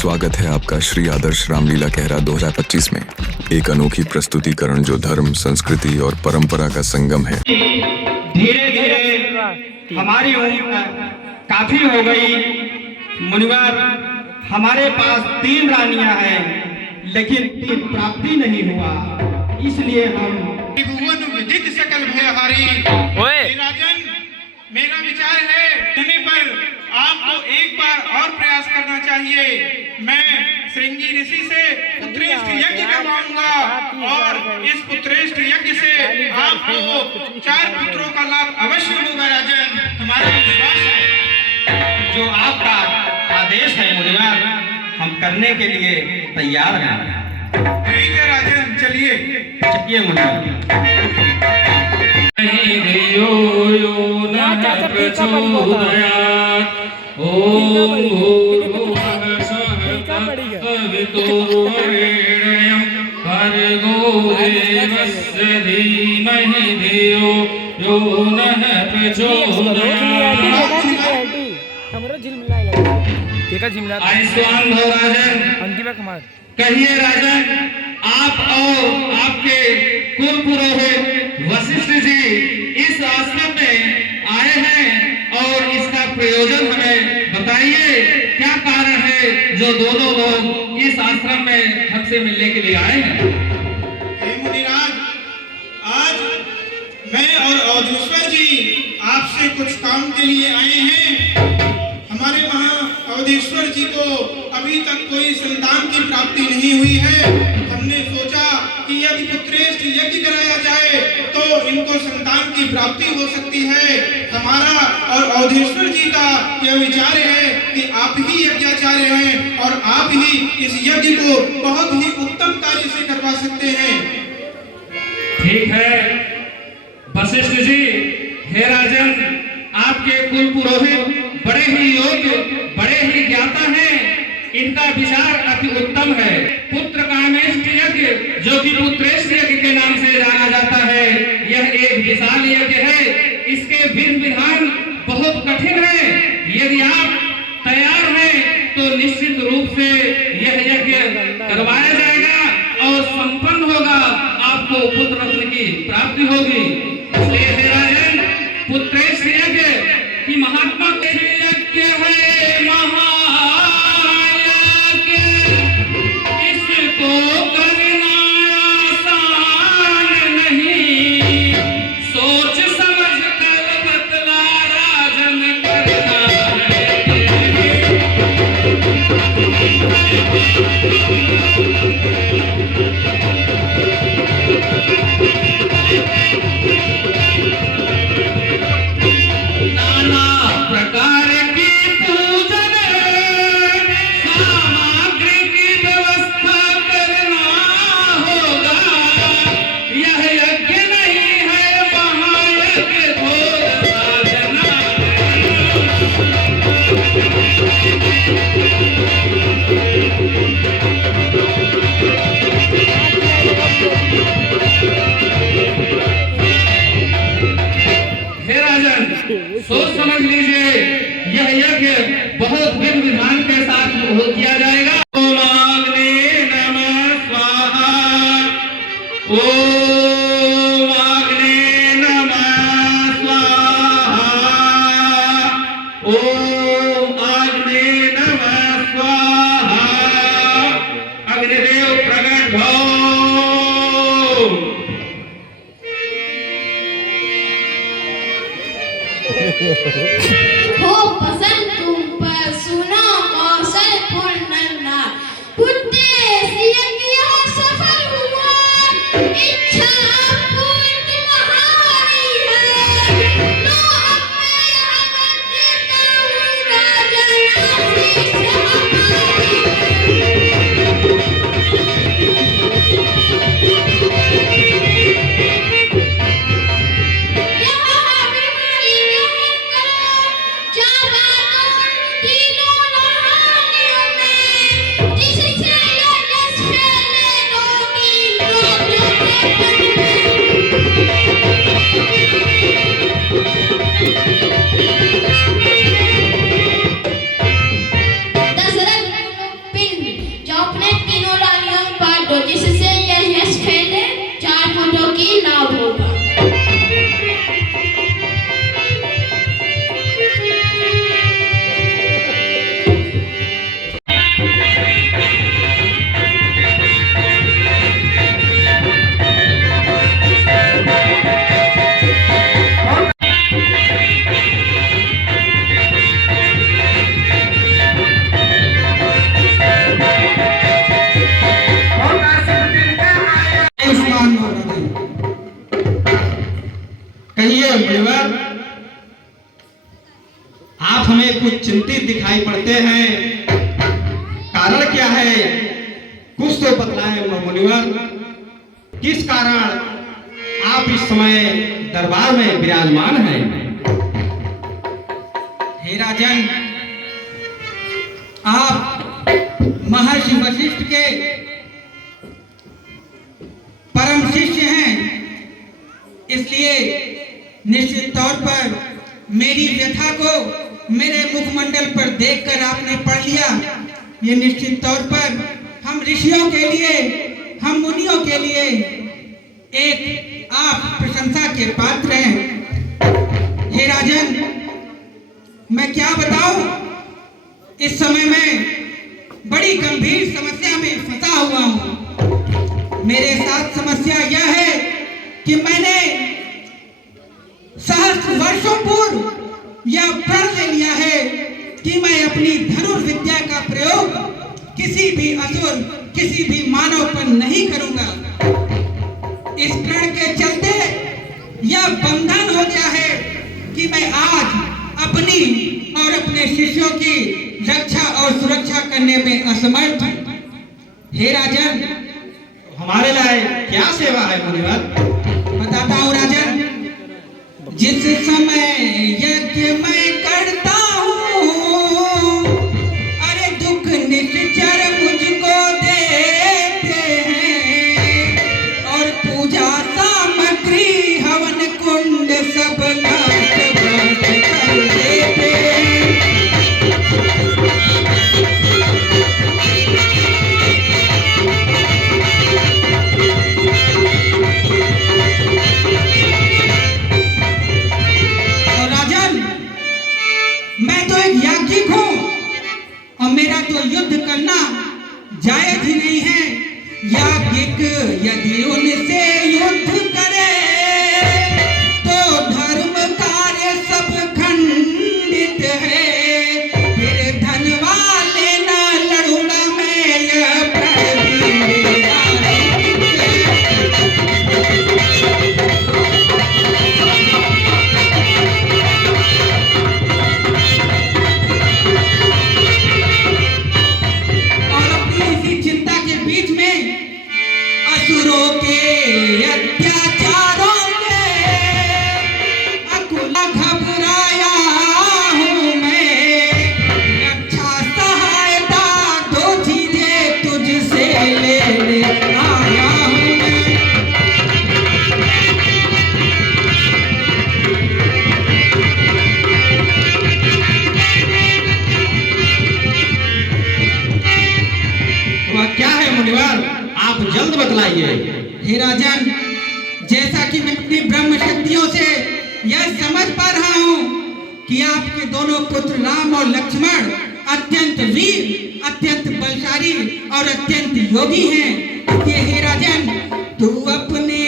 स्वागत है आपका श्री आदर्श रामलीला कहरा 2025 में। एक अनोखी प्रस्तुतिकरण जो धर्म, संस्कृति और परंपरा का संगम है। धीरे धीरे हमारी उम्र काफी हो गई। मुनिवर, हमारे पास 3 रानियां हैं, लेकिन प्राप्ति नहीं हुआ, इसलिए हम त्रिभुवन विदित सकल भयहारी। राजन, मेरा विचार है समय पर आपको एक बार और प्रयास करना चाहिए। मैं श्रृंगी ऋषि से पुत्रेष्ठ यज्ञ करवाऊंगा और इस पुत्रेष्ठ यज्ञ से आपको 4 पुत्रों का लाभ अवश्य होगा। राजन, हमारा विश्वास है। जो आपका आदेश है मुनिवर, हम करने के लिए तैयार हैं। ठीक है राजन, चलिए चलिए मुनिवर। कहिए राजन, आप और आपके कुल पुरोहित वशिष्ठ जी इस आश्रम में आए हैं और इसका प्रयोजन हमें बताइए। क्या कारण है जो दोनों लोग इस आश्रम में हमसे मिलने के लिए आए हैं? हे मुनिराज, आज मैं और अवधेश्वर जी आपसे कुछ काम के लिए आए हैं। हमारे वहाँ अवधेश्वर जी को अभी तक कोई संतान की प्राप्ति नहीं हुई है। हमने सोचा कि यदि पुत्रेष्ठ यज्ञ कराया जाए तो इनको संतान की प्राप्ति हो सकती है। हमारा और अवधेश्वर जी का यह विचार है कि आप ही यज्ञाचार्य हैं और आप ही इस यज्ञ को बहुत ही उत्तम कार्य से करवा सकते हैं। ठीक है वशिष्ठ जी। हे राजन, आपके कुल पुरोहित बड़े ही योग्य, बड़े ही ज्ञाता हैं। इनका विचार अति उत्तम है। पुत्र कामेष्ट यज्ञ, जो कि पुत्रेष्ठ यज्ञ के नाम से जाना जाता है, यह एक विशाल यज्ञ है। इसके विधि विधान बहुत कठिन है। यदि आप तैयार हैं तो निश्चित रूप से यह यज्ञ करवाया जाएगा और संपन्न होगा। आपको पुत्र रत्न की प्राप्ति होगी। इसलिए हे राजन, पुत्रेष्ठ यज्ञ की महात्मा यज्ञ है महायज्ञ, इसको करना आसान नहीं। सोच समझ कर बतला राजन करना नाना प्रकार मुनिवर, आप हमें कुछ चिंतित दिखाई पड़ते हैं, कारण क्या है? कुछ तो बतलाएं मुनिवर, किस कारण आप इस समय दरबार में विराजमान हैं? हे राजन, आप महर्षि वशिष्ठ के परम शिष्य हैं, इसलिए निश्चित तौर पर मेरी व्यथा को मेरे मुखमंडल पर देखकर आपने पढ़ लिया। ये निश्चित तौर पर हम ऋषियों के लिए, हम मुनियों के लिए एक आप प्रशंसा के पात्र हैं। हे राजन, मैं क्या बताऊं, इस समय मैं बड़ी गंभीर समस्या में फंसा हुआ हूं। मेरे साथ समस्या यह है कि मैंने सहस्त्र वर्षों पूर्व यह प्रण ले लिया है कि मैं अपनी धनुर्विद्या का प्रयोग किसी भी असुर, किसी भी मानव पर नहीं करूंगा। इस प्रण के चलते यह बंधन हो गया है कि मैं आज अपनी और अपने शिष्यों की रक्षा और सुरक्षा करने में असमर्थ हूं। हे राजन, हमारे लिए क्या सेवा है मुनिवर? बताता हूं राजन। जिस समय यज्ञ मैं करता हूं, अरे दुख निश्चर मुझको देते हैं, और पूजा सामग्री हवन कुंड सब नष्ट कर देते हैं। मैं तो एक याज्ञिक हूं और मेरा तो युद्ध करना जायज ही नहीं है। याज्ञिक यदि उनसे युद्ध करे तो धर्म कार्य सब खंडित है। फिर धन वाले ना लड़ूंगा मैं, यह प्रण भी मेरा असुरों के अत्याचारों के अकुला घबराया हूँ मैं। रक्षा सहायता दो चीजें तुझसे लेने आया हूँ मैं। वह क्या है मुनिवर? आप जल्द बतलाइए। हे राजन, जैसा कि मैं अपनी ब्रह्म शक्तियों से यह समझ पा रहा हूँ कि आपके दोनों पुत्र राम और लक्ष्मण अत्यंत वीर, अत्यंत बलशाली और अत्यंत योगी हैं। ये हे राजन, तू अपने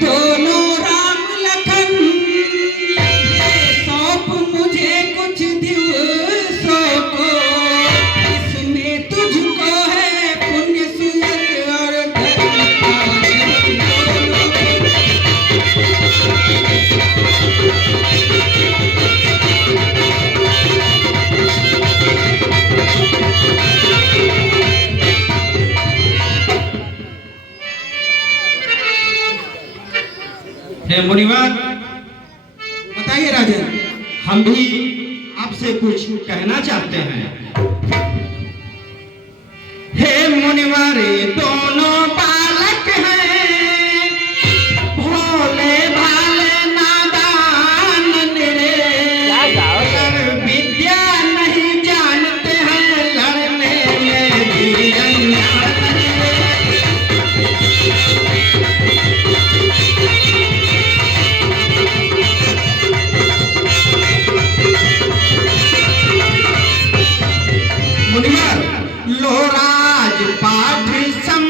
दोनों राम लखन सौंप मुझे कुछ दिवसों को, इसमें तुझको है पुण्य सुयत और हे मुनिवर, बताइए राजन। हम भी आपसे कुछ कहना चाहते हैं। हे मुनिवर, दोनों बालक हैं, भोले भाले नादान निरे, विद्या नहीं जानते हैं, लड़ने में भी अनजान निरे। मुनिवर, लो राज पाठ सम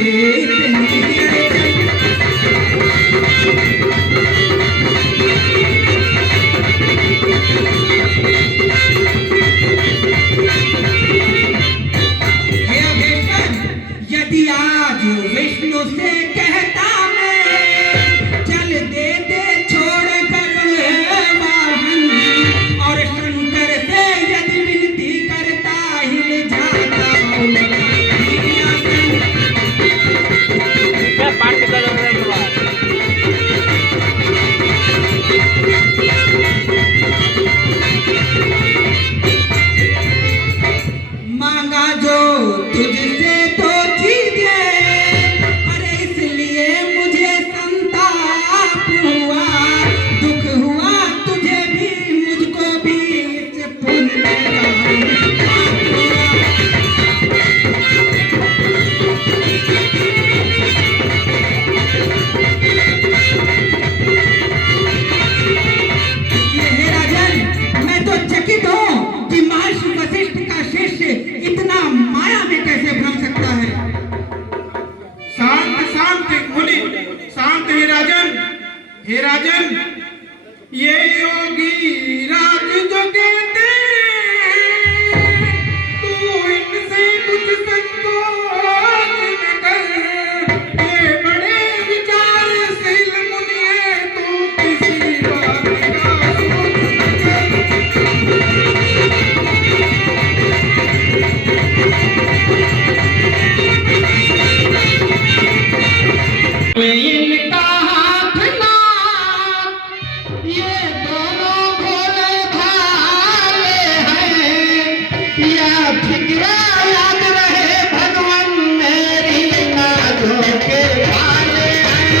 पे इतनी अड़चन। हे अभेश्वर, यदि आज विष्णु से कहता मैं, चल दे दे छोड़ कर वाहन, और शंकर से यदि विनती करता हिल जाता मांगा जो तुझसे तो चीजें, अरे इसलिए मुझे संताप हुआ, दुख हुआ तुझे भी मुझको भी इस पुण्य का पाप हुआ। इसलिए हे राजन, मैं तो चकित हूँ कि महर्षि वशिष्ठ का शिष्य इतना माया में कैसे भ्रम सकता है। शांत शांत मुनि, शांत हे राजन, ये योगी राज जो कहते तू इनसे कुछ संकोच न कर, ये बड़े विचारशील मुनि है, तू किसी बात का सोच न कर। इनका हाथ ना, ये दोनों भोले भाले हैं, या फिक्रा याद रहे भगवान मेरी नाजों के भाले हैं।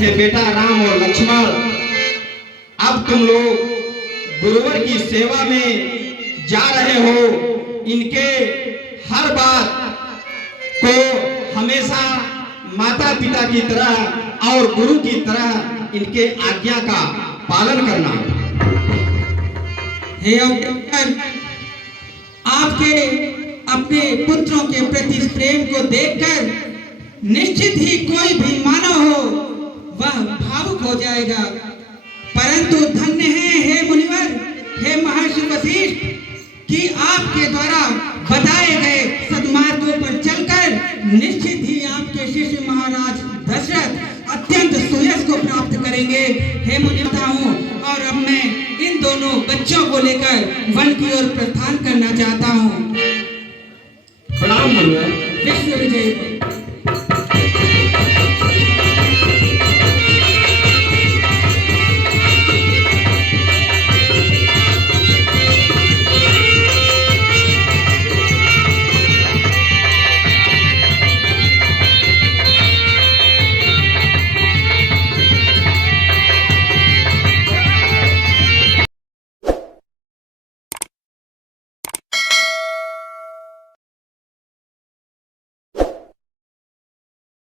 हे बेटा राम और लक्ष्मण, अब तुम लोग गुरुवर की सेवा में जा रहे हो। इनके हर बात को हमेशा माता पिता की तरह और गुरु की तरह इनके आज्ञा का पालन करना। हे अवतार, आपके अपने पुत्रों के प्रति इस प्रेम को देखकर निश्चित ही कोई भी मानव हो वह भावुक हो जाएगा। परंतु धन्य है हे मुनिवर, हे महर्षि वशिष्ठ, कि आपके द्वारा बताए गए सद्मार्गों पर चलकर निश्चित ही आपके शिष्य महाराज दशरथ अत्यंत सुयश को प्राप्त करेंगे। हे मुनिवता हूँ, और अब मैं इन दोनों बच्चों को लेकर वन की ओर प्रस्थान करना चाहता हूँ। प्रणाम मुनिवर।